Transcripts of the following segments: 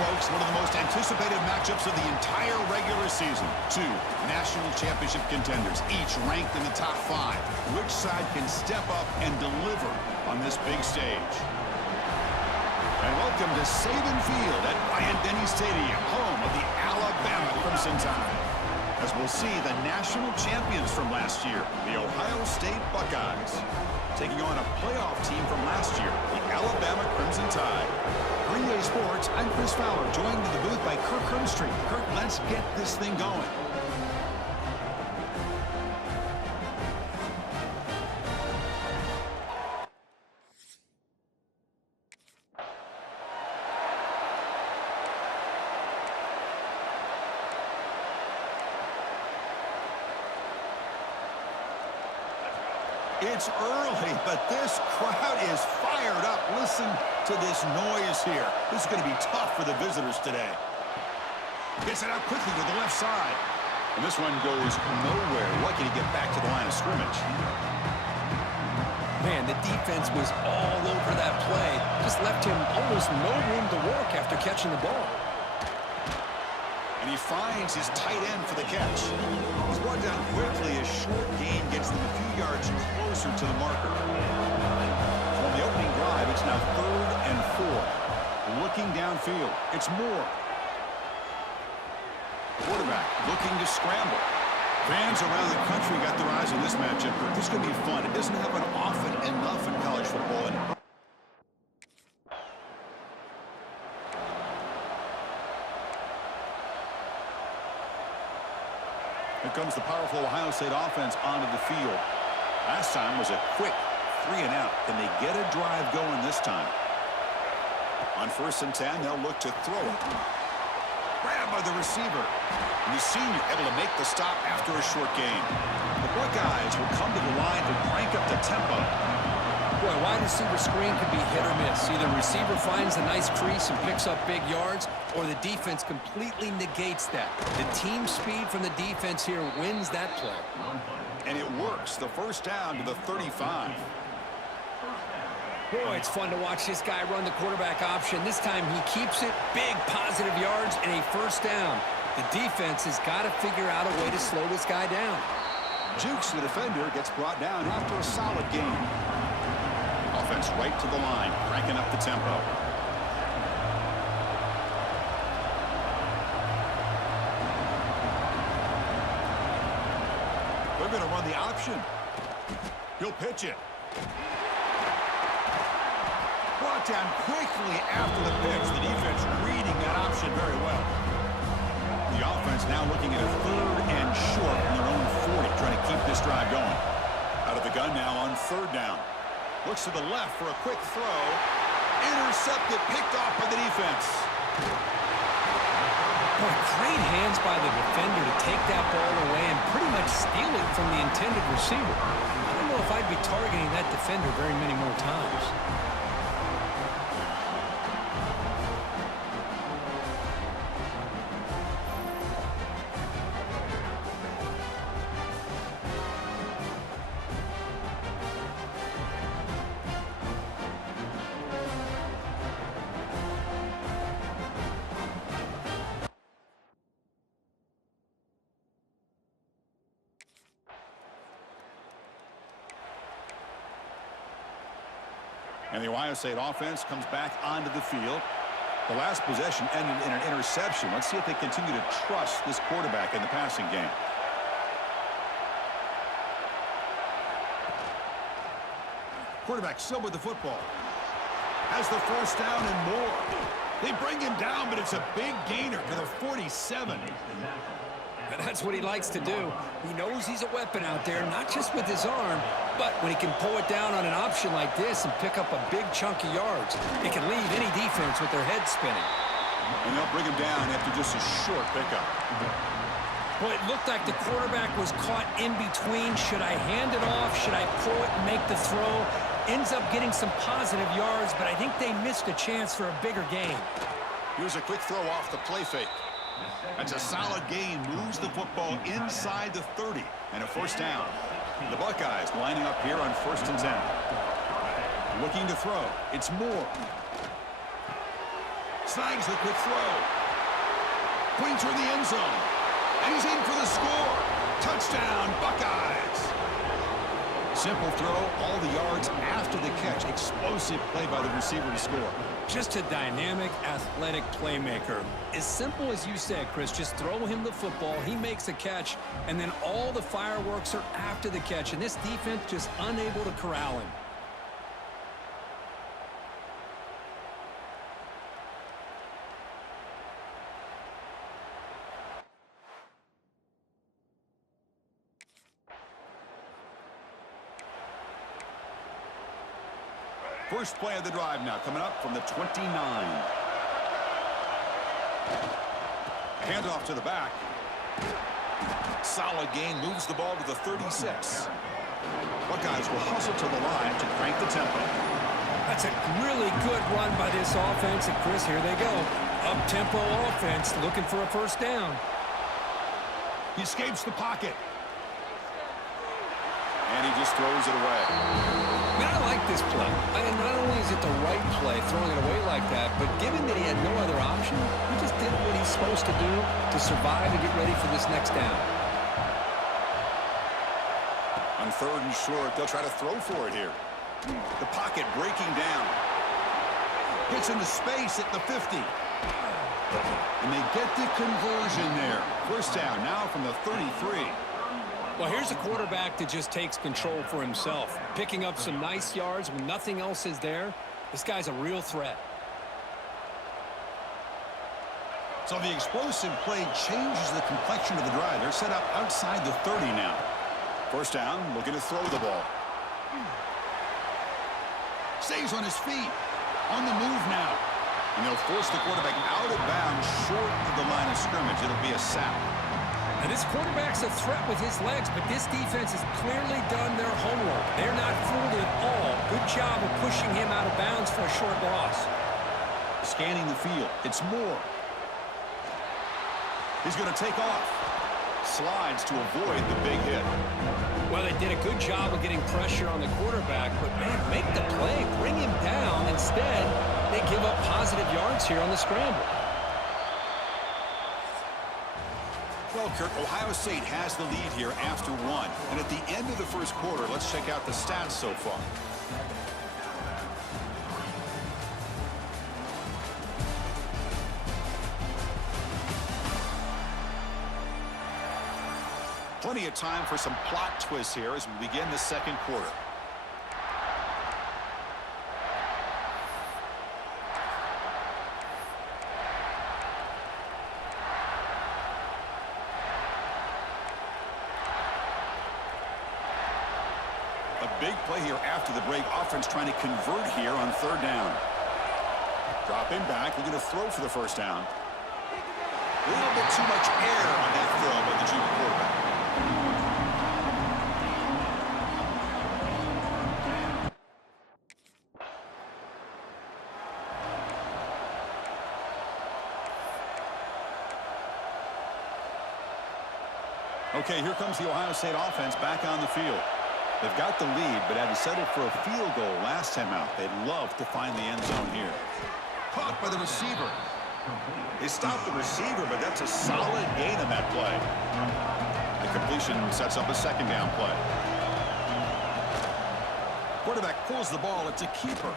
folks, one of the most anticipated matchups of the entire regular season. Two national championship contenders, each ranked in the top 5. Which side can step up and deliver on this big stage? And welcome to Saban Field at Bryant-Denny Stadium, home of the Alabama Crimson Tide. As we'll see the national champions from last year, the Ohio State Buckeyes, taking on a playoff team from last year, the Alabama Crimson Tide. For EA Sports, I'm Chris Fowler, joined in the booth by Kirk Hermstreet. Kirk, let's get this thing going. It's early, but this crowd is fired up. Listen to this noise here. This is going to be tough for the visitors today. Gets it out quickly to the left side. And this one goes nowhere. Lucky to get back to the line of scrimmage. Man, the defense was all over that play. Just left him almost no room to work after catching the ball. And he finds his tight end for the catch. He's brought down quickly. A short gain gets them a few yards closer to the marker. From the opening drive, it's now 3rd and 4. Looking downfield, it's Moore. Quarterback looking to scramble. Fans around the country got their eyes on this matchup. This is going to be fun. It doesn't happen often enough in college football. Here comes the powerful Ohio State offense onto the field. Last time was a quick 3-and-out. Can they get a drive going this time? On 1st and 10, they'll look to throw it. Grabbed by the receiver. And the senior able to make the stop after a short gain. The Buckeyes will come to the line to crank up the tempo. Boy, wide receiver screen could be hit or miss. Either receiver finds a nice crease and picks up big yards, or the defense completely negates that. The team speed from the defense here wins that play. And it works. The first down to the 35. Boy, it's fun to watch this guy run the quarterback option. This time he keeps it. Big positive yards and a first down. The defense has got to figure out a way to slow this guy down. Jukes, the defender, gets brought down after a solid game. Offense right to the line, cranking up the tempo. They're going to run the option. He'll pitch it. Brought down quickly after the pitch. The defense reading that option very well. The offense now looking at a 3rd and short from their own 40, trying to keep this drive going. Out of the gun now on 3rd down. Looks to the left for a quick throw. Intercepted, picked off by the defense. Boy, great hands by the defender to take that ball away and pretty much steal it from the intended receiver. I don't know if I'd be targeting that defender very many more times. And the Ohio State offense comes back onto the field. The last possession ended in an interception. Let's see if they continue to trust this quarterback in the passing game. Quarterback still with the football. Has the first down and more. They bring him down, but it's a big gainer to the 47. And that's what he likes to do. He knows he's a weapon out there, not just with his arm, but when he can pull it down on an option like this and pick up a big chunk of yards, it can leave any defense with their head spinning. And they'll bring him down after just a short pickup. Well, it looked like the quarterback was caught in between. Should I hand it off? Should I pull it and make the throw? Ends up getting some positive yards, but I think they missed a chance for a bigger gain. Here's a quick throw off the play fake. That's a solid gain. Moves the football inside the 30. And a first down. The Buckeyes lining up here on 1st and 10. Looking to throw. It's Moore. Snags the quick throw. Putting toward the end zone. And he's in for the score. Touchdown, Buckeyes. Simple throw, all the yards after the catch. Explosive play by the receiver to score. Just a dynamic, athletic playmaker. As simple as you said, Chris, just throw him the football, he makes a catch, and then all the fireworks are after the catch, and this defense just unable to corral him. First play of the drive now, coming up from the 29. Handoff to the back. Solid gain, moves the ball to the 36. Buckeyes will hustle to the line to crank the tempo. That's a really good run by this offense, and Chris, here they go. Up-tempo offense, looking for a first down. He escapes the pocket. And he just throws it away. Man, I like this play. Not only is it the right play, throwing it away like that, but given that he had no other option, he just did what he's supposed to do to survive and get ready for this next down. On third and short, they'll try to throw for it here. The pocket breaking down. Gets into space at the 50. And they get the conversion there. First down now from the 33. Well, here's a quarterback that just takes control for himself, picking up some nice yards when nothing else is there. This guy's a real threat. So the explosive play changes the complexion of the drive. They're set up outside the 30 now. First down, looking to throw the ball. Stays on his feet. On the move now. And they'll force the quarterback out of bounds short of the line of scrimmage. It'll be a sack. And this quarterback's a threat with his legs, but this defense has clearly done their homework. They're not fooled at all. Good job of pushing him out of bounds for a short loss. Scanning the field. It's Moore. He's going to take off. Slides to avoid the big hit. Well, they did a good job of getting pressure on the quarterback, but, man, make the play, bring him down. Instead, they give up positive yards here on the scramble. Well, Kurt, Ohio State has the lead here after one. And at the end of the first quarter, let's check out the stats so far. Plenty of time for some plot twists here as we begin the second quarter. A big play here after the break. Offense trying to convert here on third down. Dropping back. We're going to throw for the first down. A little bit too much air on that throw by the junior quarterback. Okay, here comes the Ohio State offense back on the field. They've got the lead, but had to settle for a field goal last time out. They'd love to find the end zone here. Caught by the receiver. They stopped the receiver, but that's a solid gain on that play. The completion sets up a second down play. Quarterback pulls the ball. It's a keeper.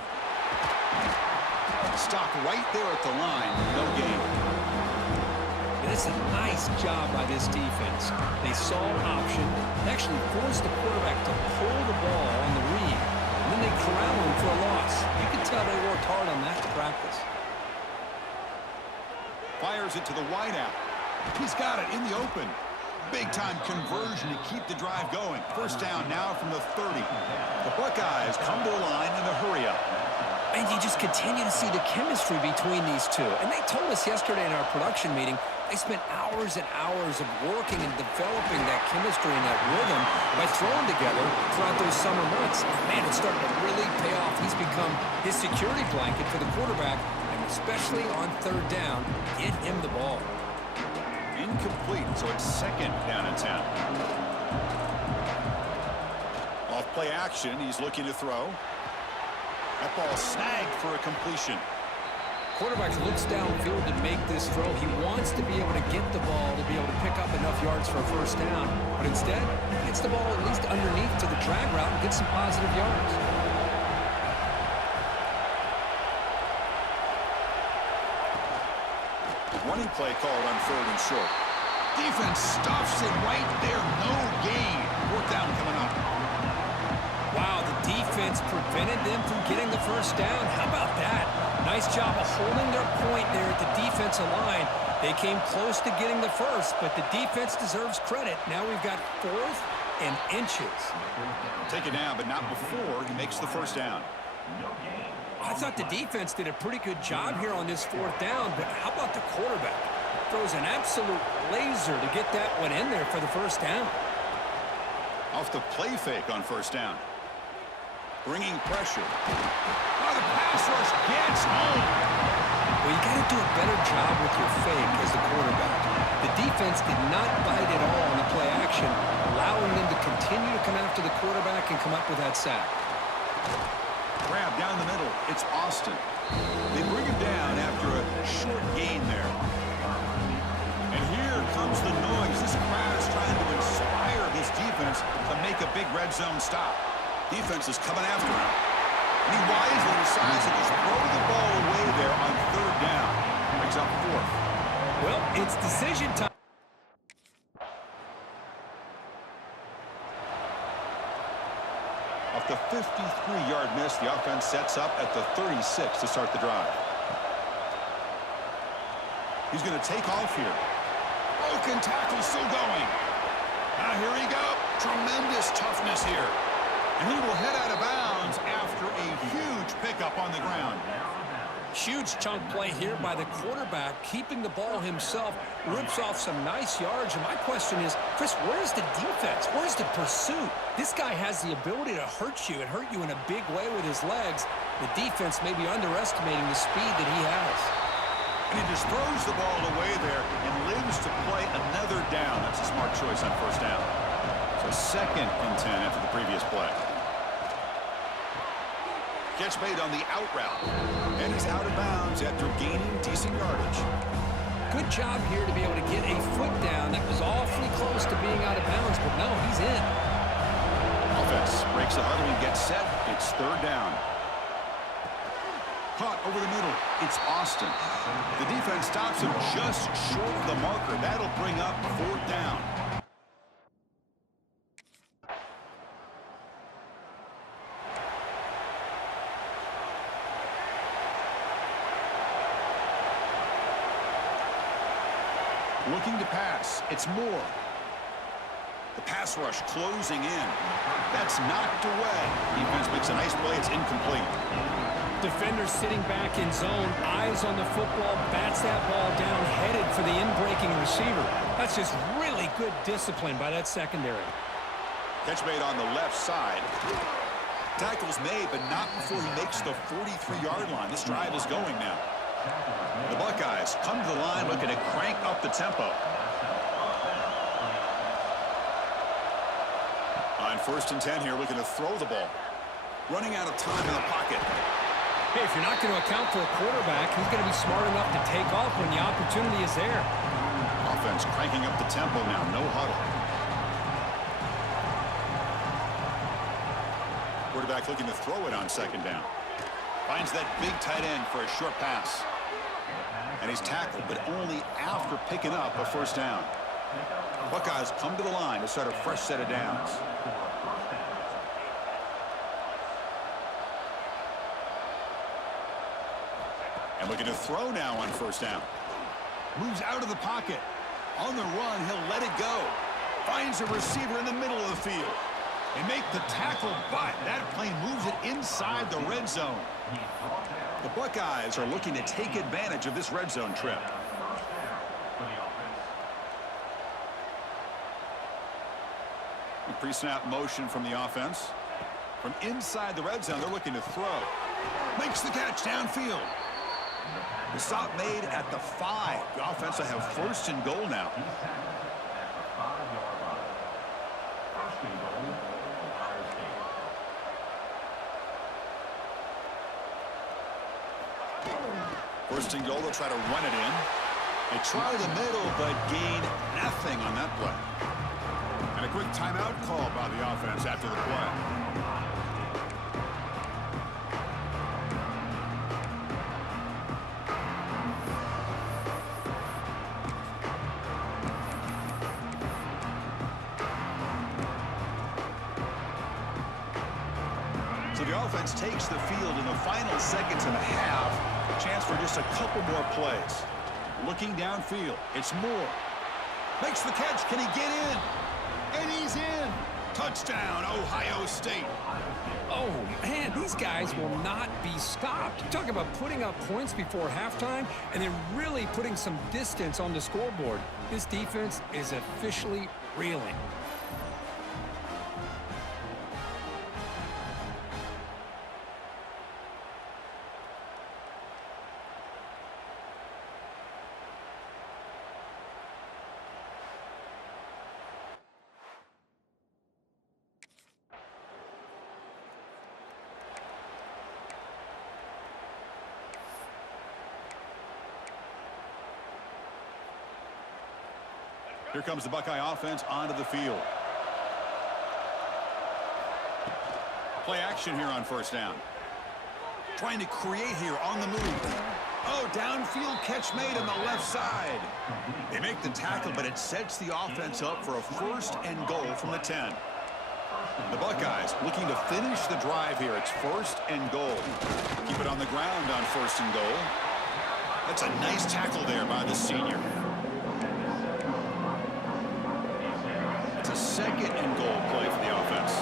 Stop right there at the line. No gain. This is a nice job by this defense. They saw an option, actually forced the quarterback to pull the ball on the read, and then they corral him for a loss. You can tell they worked hard on that in practice. Fires it to the wideout. He's got it in the open. Big-time conversion to keep the drive going. First down now from the 30. The Buckeyes come to the line in a hurry-up. And you just continue to see the chemistry between these two. And they told us yesterday in our production meeting, they spent hours and hours of working and developing that chemistry and that rhythm by throwing together throughout those summer months. Man, it's starting to really pay off. He's become his security blanket for the quarterback, and especially on third down, get him the ball. Incomplete, so it's second down and 10. Off play action, he's looking to throw. That ball snagged for a completion. Quarterback looks downfield to make this throw. He wants to be able to get the ball to be able to pick up enough yards for a first down. But instead, he gets the ball at least underneath to the drag route and gets some positive yards. Running play called on 3rd and short. Defense stuffs it right there. No gain. 4th down coming up. Wow, the defense prevented them from getting the first down. How about that? Nice job of holding their point there at the defensive line. They came close to getting the first, but the defense deserves credit. Now we've got 4th and inches. Take it down, but not before he makes the first down. I thought the defense did a pretty good job here on this 4th down, but how about the quarterback? Throws an absolute laser to get that one in there for the first down. Off the play fake on 1st down. Bringing pressure. Oh, the pass rush gets home. Well, you got to do a better job with your fake as the quarterback. The defense did not bite at all on the play action, allowing them to continue to come after the quarterback and come up with that sack. Grab down the middle. It's Austin. They bring him down after a short gain there. And here comes the noise. This crowd is trying to inspire this defense to make a big red zone stop. Defense is coming after him. And he wisely decides to just throw the ball away there on 3rd down. Brings up 4th. Well, it's decision time. Off the 53-yard miss, the offense sets up at the 36 to start the drive. He's going to take off here. Broken tackle still going. Now here he goes. Tremendous toughness here. And he will head out of bounds after a huge pickup on the ground. Huge chunk play here by the quarterback, keeping the ball himself, rips off some nice yards. And my question is, Chris, where's the defense? Where's the pursuit? This guy has the ability to hurt you and hurt you in a big way with his legs. The defense may be underestimating the speed that he has. And he just throws the ball away there and lives to play another down. That's a smart choice on 1st down. So 2nd and 10 after the previous play. Catch made on the out route. And he's out of bounds after gaining decent yardage. Good job here to be able to get a foot down. That was awfully close to being out of bounds, but no, he's in. Offense breaks the huddle and gets set. It's 3rd down. Caught over the middle. It's Austin. The defense stops him just short of the marker. That'll bring up 4th down. Looking to pass. It's Moore. The pass rush closing in. That's knocked away. Defense makes a nice play. It's incomplete. Defender sitting back in zone, eyes on the football, bats that ball down, headed for the in-breaking receiver. That's just really good discipline by that secondary. Catch made on the left side. Tackle's made, but not before he makes the 43-yard line. This drive is going now. The Buckeyes come to the line looking to crank up the tempo. On 1st and 10 here, looking to throw the ball. Running out of time in the pocket. Hey, if you're not going to account for a quarterback, he's going to be smart enough to take off when the opportunity is there. Offense cranking up the tempo now. No huddle. Quarterback looking to throw it on 2nd down. Finds that big tight end for a short pass. And he's tackled, but only after picking up a 1st down. Buckeyes come to the line to start a fresh set of downs. And looking to throw now on 1st down. Moves out of the pocket. On the run, he'll let it go. Finds a receiver in the middle of the field. And make the tackle, but that play moves it inside the red zone. The Buckeyes are looking to take advantage of this red zone trip. Pre-snap motion from the offense. From inside the red zone, they're looking to throw. Makes the catch downfield. The stop made at the 5. The offense will have 1st and goal now. First and goal, they'll try to run it in. They try the middle, but gain nothing on that play. And a quick timeout call by the offense after the play. So the offense takes the field in the final seconds and a half. Chance for just a couple more plays. Looking downfield, it's Moore. Makes the catch. Can he get in? And he's in. Touchdown, Ohio State. Oh, man, these guys will not be stopped. You talk about putting up points before halftime and then really putting some distance on the scoreboard. This defense is officially reeling. Here comes the Buckeye offense onto the field. Play action here on first down. Trying to create here on the move. Oh, downfield catch made on the left side. They make the tackle, but it sets the offense up for a first and goal from the 10. The Buckeyes looking to finish the drive here. It's first and goal. Keep it on the ground on first and goal. That's a nice tackle there by the senior. Second and goal play for the offense.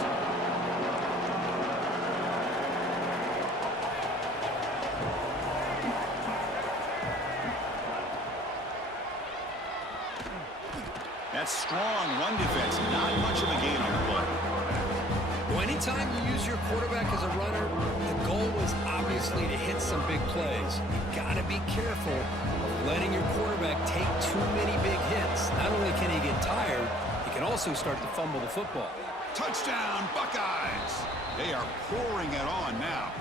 That's strong run defense. Not much of a gain on the play. Well, anytime you use your quarterback as a runner, the goal is obviously to hit some big plays. You got to be careful of letting your quarterback take too many big hits. Not only can he get tired, can also start to fumble the football. Touchdown, Buckeyes! They are pouring it on now.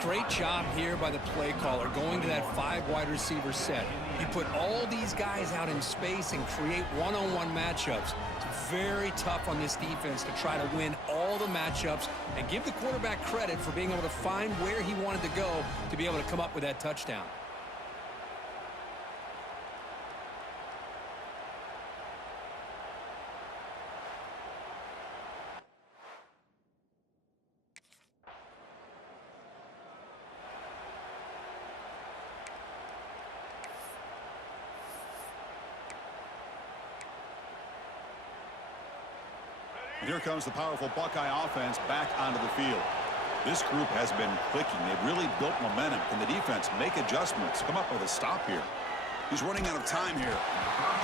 Great job here by the play caller going to that 5 wide receiver set. You put all these guys out in space and create one-on-one matchups. It's very tough on this defense to try to win all the matchups and give the quarterback credit for being able to find where he wanted to go to be able to come up with that touchdown. Here comes the powerful Buckeye offense back onto the field. This group has been clicking. They've really built momentum. Can the defense make adjustments? Come up with a stop here. He's running out of time here.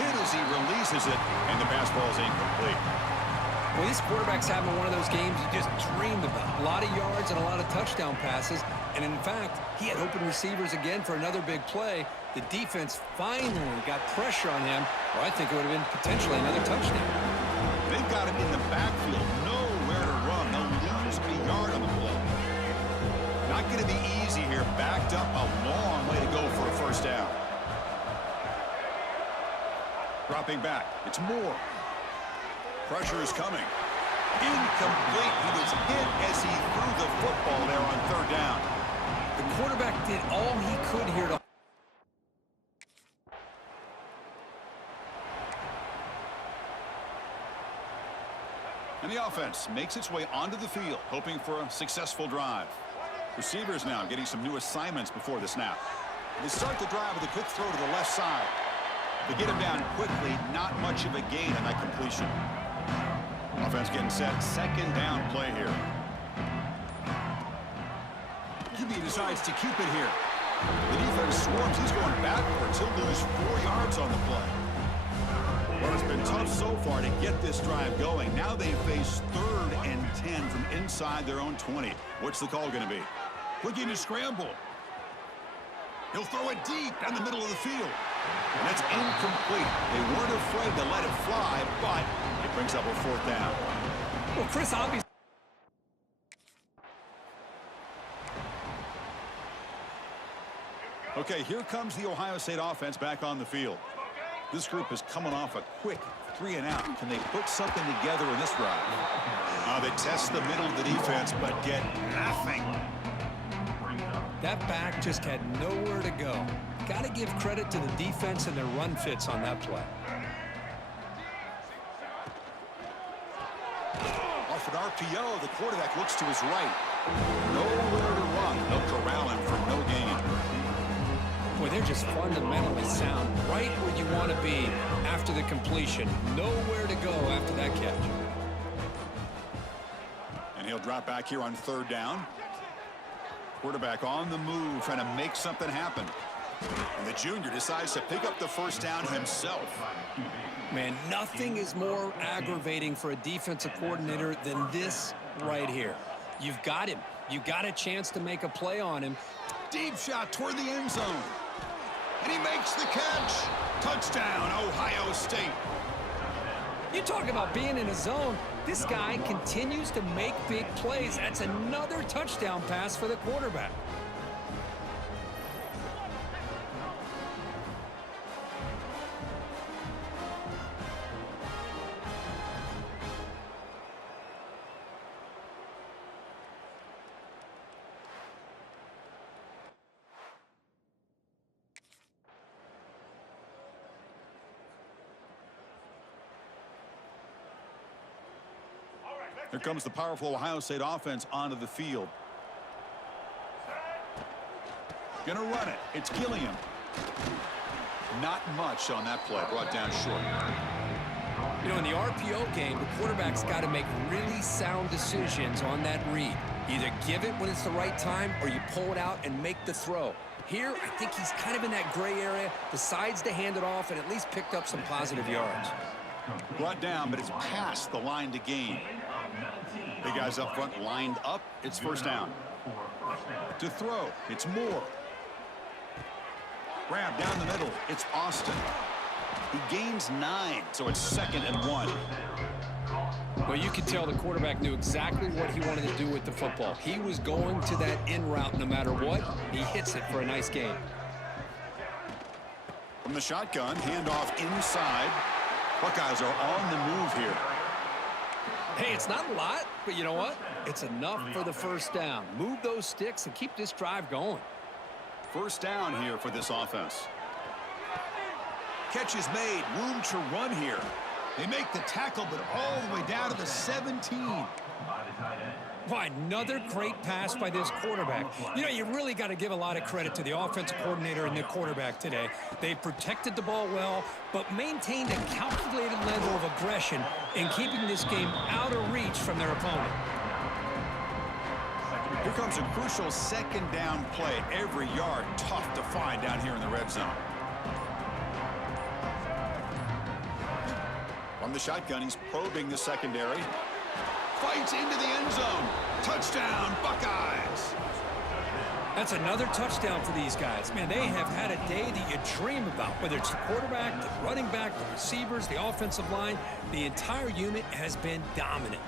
Hit as he releases it, and the pass ball is incomplete. Well, this quarterback's having one of those games you just dreamed about. A lot of yards and a lot of touchdown passes. And in fact, he had open receivers again for another big play. The defense finally got pressure on him, or I think it would have been potentially another touchdown. They've got him in the backfield, nowhere to run. They'll lose a yard on the play. Not going to be easy here. Backed up a long way to go for a first down. Dropping back. It's Moore. Pressure is coming. Incomplete. He was hit as he threw the football there on third down. The quarterback did all he could here to and the offense makes its way onto the field, hoping for a successful drive. Receivers now getting some new assignments before the snap. They start the drive with a quick throw to the left side. They get him down quickly, not much of a gain on that completion. Offense getting set, second down play here. QB decides to keep it here. The defense swarms, he's going backwards. He'll lose 4 yards on the play. Well, it's been tough so far to get this drive going. Now they face 3rd and 10 from inside their own 20. What's the call going to be? Looking to scramble. He'll throw it deep down the middle of the field. And that's incomplete. They weren't afraid to let it fly, but it brings up a 4th down. Well, Chris obviously. Okay, here comes the Ohio State offense back on the field. This group is coming off a quick 3-and-out. Can they put something together in this drive? They test the middle of the defense, but get nothing. That back just had nowhere to go. Got to give credit to the defense and their run fits on that play. Off an RPO, the quarterback looks to his right. Nowhere to run. They'll corral him for no gain. Boy, they're just fundamentally sound, right where you want to be after the completion. Nowhere to go after that catch. And he'll drop back here on 3rd down. Quarterback on the move, trying to make something happen. And the junior decides to pick up the 1st down himself. Man, nothing is more aggravating for a defensive coordinator than this right here. You've got him. You've got a chance to make a play on him. Deep shot toward the end zone. And he makes the catch. Touchdown, Ohio State. You talk about being in a zone. This guy continues to make big plays. That's another touchdown pass for the quarterback. Here comes the powerful Ohio State offense onto the field. Gonna run it. It's Gilliam. Not much on that play. Brought down short. You know, in the RPO game, the quarterback's got to make really sound decisions on that read. Either give it when it's the right time or you pull it out and make the throw. Here, I think he's kind of in that gray area, decides to hand it off and at least picked up some positive yards. Brought down, but it's past the line to gain. Big guys up front lined up. It's 1st down. To throw, it's Moore. Grab down the middle. It's Austin. He gains 9, so it's 2nd and 1. Well, you could tell the quarterback knew exactly what he wanted to do with the football. He was going to that in route no matter what. He hits it for a nice gain. From the shotgun, handoff inside. Buckeyes are on the move here. Hey, it's not a lot, but you know what? It's enough for the 1st down. Move those sticks and keep this drive going. 1st down here for this offense. Catch is made. Room to run here. They make the tackle, but all the way down to the 17. Why, another great pass by this quarterback. You know, you really got to give a lot of credit to the offensive coordinator and the quarterback today. They protected the ball well, but maintained a calculated level of aggression in keeping this game out of reach from their opponent. Here comes a crucial 2nd down play. Every yard tough to find down here in the red zone. From the shotgun, he's probing the secondary. Fights into the end zone. Touchdown, Buckeyes. That's another touchdown for these guys. Man, they have had a day that you dream about, whether it's the quarterback, the running back, the receivers, the offensive line. The entire unit has been dominant.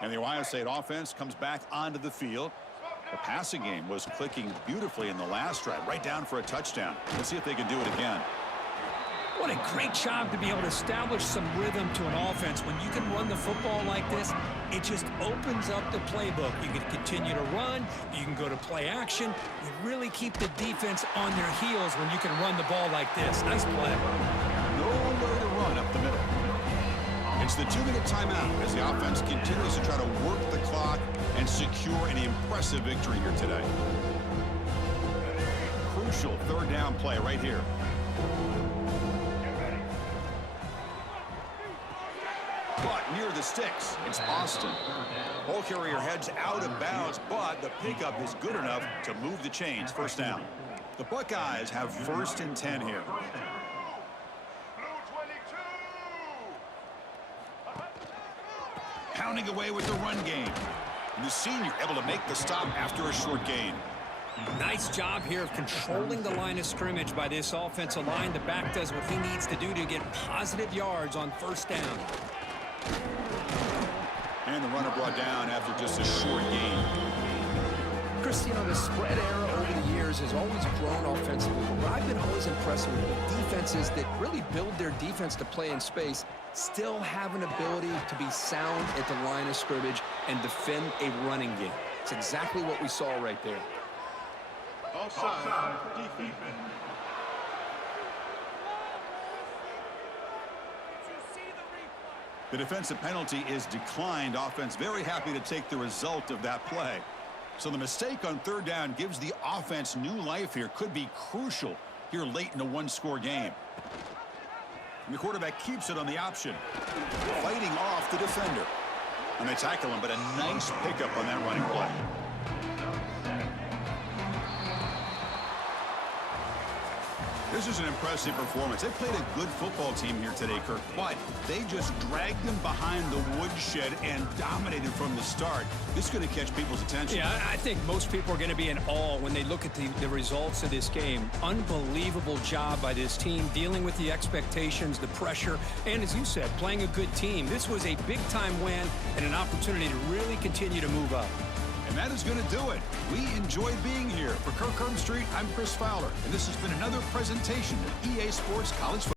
And the Ohio State offense comes back onto the field. The passing game was clicking beautifully in the last drive, right down for a touchdown. Let's see if they can do it again. What a great job to be able to establish some rhythm to an offense. When you can run the football like this, it just opens up the playbook. You can continue to run. You can go to play action. You really keep the defense on their heels when you can run the ball like this. Nice play. Nowhere to run up the middle. It's the 2-minute timeout as the offense continues to try to work the clock and secure an impressive victory here today. Crucial 3rd down play right here. But near the sticks, it's Austin. Ball carrier heads out of bounds, but the pickup is good enough to move the chains. 1st down. The Buckeyes have 1st and 10 here. Pounding away with the run game. And the senior able to make the stop after a short gain. Nice job here of controlling the line of scrimmage by this offensive line. The back does what he needs to do to get positive yards on first down. And the runner brought down after just a short gain. Chris, you know, the spread era over the years has always grown offensively. But what I've been always impressed with defenses that really build their defense to play in space still have an ability to be sound at the line of scrimmage and defend a running game. It's exactly what we saw right there. Offside, defense. The defensive penalty is declined. Offense very happy to take the result of that play. So the mistake on third down gives the offense new life here. Could be crucial here late in a one-score game. And the quarterback keeps it on the option. Fighting off the defender. And they tackle him, but a nice pickup on that running play. This is an impressive performance. They played a good football team here today, Kirk, but they just dragged them behind the woodshed and dominated from the start. This is going to catch people's attention. Yeah, I think most people are going to be in awe when they look at the results of this game. Unbelievable job by this team, dealing with the expectations, the pressure, and as you said, playing a good team. This was a big-time win and an opportunity to really continue to move up. And that is going to do it. We enjoyed being here. For Kirk Street, I'm Chris Fowler, and this has been another presentation of EA Sports College Football.